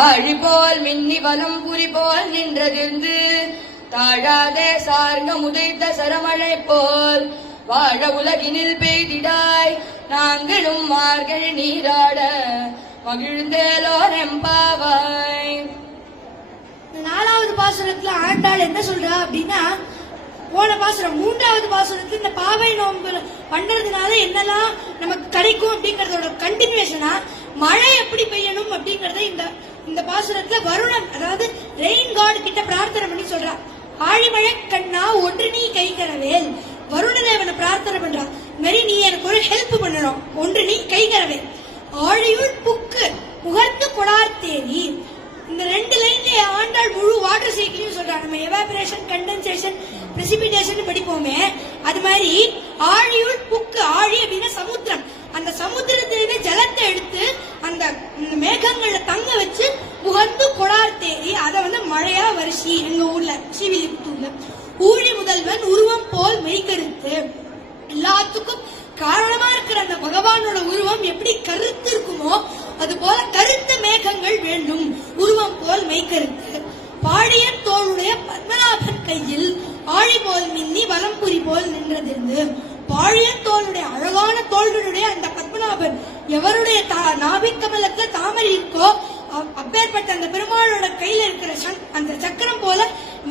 ஆழி போல் மின்னி வலம் புரி போல் நின்றதிர்ந்து தாழாதே சார்ந்த முதைத்த சரமழை போல் வாழ உலகினில் பெய்திடாய் நாங்களும் மார்கள் நீராட மகிழ்ந்தேலோர் எம்பாவாய். நாலாவது பாசுரத்துல ஆண்டாள் என்ன சொல்றா அப்படின்னா, போன பாசுரம் மூன்றாவது பாசுரத்துல இந்த பாவை நோன்பு பண்றதுனால என்னெல்லாம் நமக்கு கிடைக்கும் அப்படிங்கறதோட கண்டினியூஷனா மழை எப்படி பெய்யணும் அப்படிங்கறத இந்த பாசுரத்துல வருணன், அதாவது ரெயின் காட் கிட்ட பிரார்த்தனை பண்ணி சொல்றா. ஆழிமழை கண்ணா ஒன்று நீ கைகரவேல், வருணதேவனை பிரார்த்தனை பண்றா. மாரி நீ எனக்கு ஒரு ஹெல்ப் பண்ணணும், ஒன்று நீ கைகரவேல். ஆழியுள் புக்கு புகழ்ந்து கொடார்த்தேரி, இந்த ரெண்டு லைன்ல ஆண்டாள் முழு வாட்டர் சைக்கிளையும் சொல்றா. நம்ம எவாபரேஷன், கண்டென்சேஷன், பிரெசிபிடேஷன் படிப்போமே, அது மாதிரி ஆழியுள் புக்கு, ஆழி அப்படின்னா சமுத்திரம், அந்த சமுத்திரத்திலே ஜலத்தை எடுத்து அந்த மேகங்கள்ல தங்க வச்சு புகழ்ந்து கொடார் தேரி, அதை மழையா வருஷி. எங்க ஊர்ல ஸ்ரீவில்லிபுத்தூர்ல ஊழி முதல்வன் உருவம் போல் மெய்கருத்து, எல்லாத்துக்கும் காரணமா இருக்கிற அந்த பகவானோட உருவம் எப்படி கருத்து இருக்குமோ அது போல கருத்த மேகங்கள் வேண்டும், உருவம் போல் மெய்கருத்து. பாடியன் தோளுடைய பத்மநாபன் கையில் ஆழி போல் மின்னி வலம்புரி போல் நின்றதிருந்து, பாழியன் தோளுடைய அழகான தோள்களுடைய அந்த பத்மநாபன் எவருடைய நாபிக்கமலத்துல தாமரை இருக்கோ அப்பேற்பட்ட அந்த பெருமாளோட கையில இருக்கிற அந்த சக்கரம் போல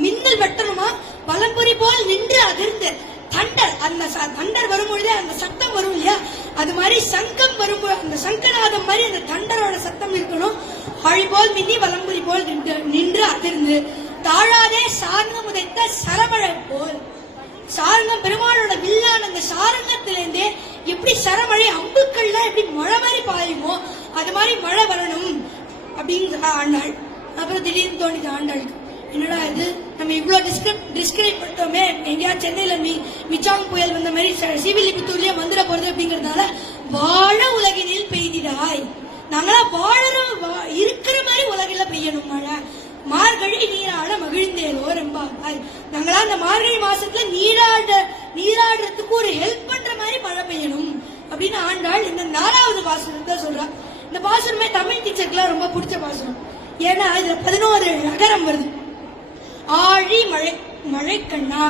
மின்னல் வெட்டணுமா, வலம்புரி போல் நின்று அதிர்ந்து தண்டர், அந்த தண்டர் வரும்பொழுதே அந்த சத்தம் வரும் இல்லையா, அது மாதிரி சங்கம் வரும்போது அந்த சங்கநாதம் மாதிரி அந்த தண்டரோட சத்தம் இருக்கணும். ஆழி போல் மின்னி வலம்புரி போல் நின்று அதிர்ந்து தாழாதே சார்ந்தம் உதைத்த சரமழை போல், சாரங்கம் பெருமாளோட வில்லான அந்த சாரங்கத்திலிருந்தே எப்படி சரமழை அம்புக்கள்லாம் எப்படி மழை மாதிரி பாயுமோ அது மாதிரி மழை வரணும் அப்படின்னு ஆண்டாள். அப்புறம் திடீர்னு தோணுது ஆண்டாளுக்கு, என்னடா இது நம்ம இவ்வளவு டிஸ்கிரைப் பண்ணிட்டோமே, எங்கேயா சென்னையில மிச்சாங் புயல் வந்த மாதிரி ஸ்ரீவில்லிபுத்தூர்லயே வந்துட போறது அப்படிங்கறதுனால வாழ உலகினில் பெய்திடாய், நாங்களா வாழறோம் இருக்கிற மாதிரி உலகில பெய்யணும் மழை, மார்கழி நீராட மகிழ்ந்தேலோ ரெம்பாவாய். நாங்களா அந்த மார்கழி மாசத்துல நீராடுறதுக்கு ஒரு ஹெல்ப் பண்ற மாதிரி மழை பெய்யணும் அப்படின்னு ஆண்டாள் இந்த 4வது பாசுரத்தை சொல்றா. இந்த பாசுரமே தமிழ் டீச்சருக்குலாம் ரொம்ப பிடிச்ச பாசுரம். ஏன்னா இதுல 11 நகரம் வருது. ஆழி மழை கண்ணா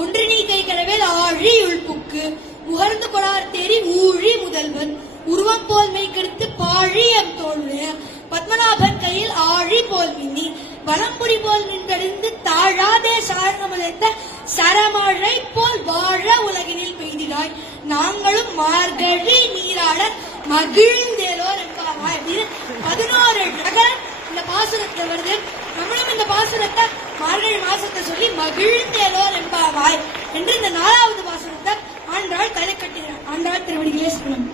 ஒன்று நீ கைகளவேல் ஆழி உள்புக்கு முகர்ந்து கொடார் தேரி ஊழி முதல்வன் உருவம் போல் மெய்கெடுத்து பாழியம் தோளுடைய பத்மநாபன் கையில் ஆழி போல் மின்னி வலம்புரி போல் நின்றறிந்து தாழாதே சார்ந்த சரமழை போல் வாழ உலகினில் பெய்திடாய் நாங்களும் மார்கழி நீராட மகிழ்ந்தேலோர் என்பாவாய் அப்படின்னு 11 நகரம் இந்த பாசுரத்துல வருது. நம்மளும் இந்த பாசுரத்தை மார்கழி மாசத்தை சொல்லி மகிழ்ந்தேலோர் என்பாவாய் என்று இந்த 4வது பாசுரத்தை ஆண்டாள் தலை கட்டுகிறார். ஆண்டாள் திருவடிகளே சரணம்.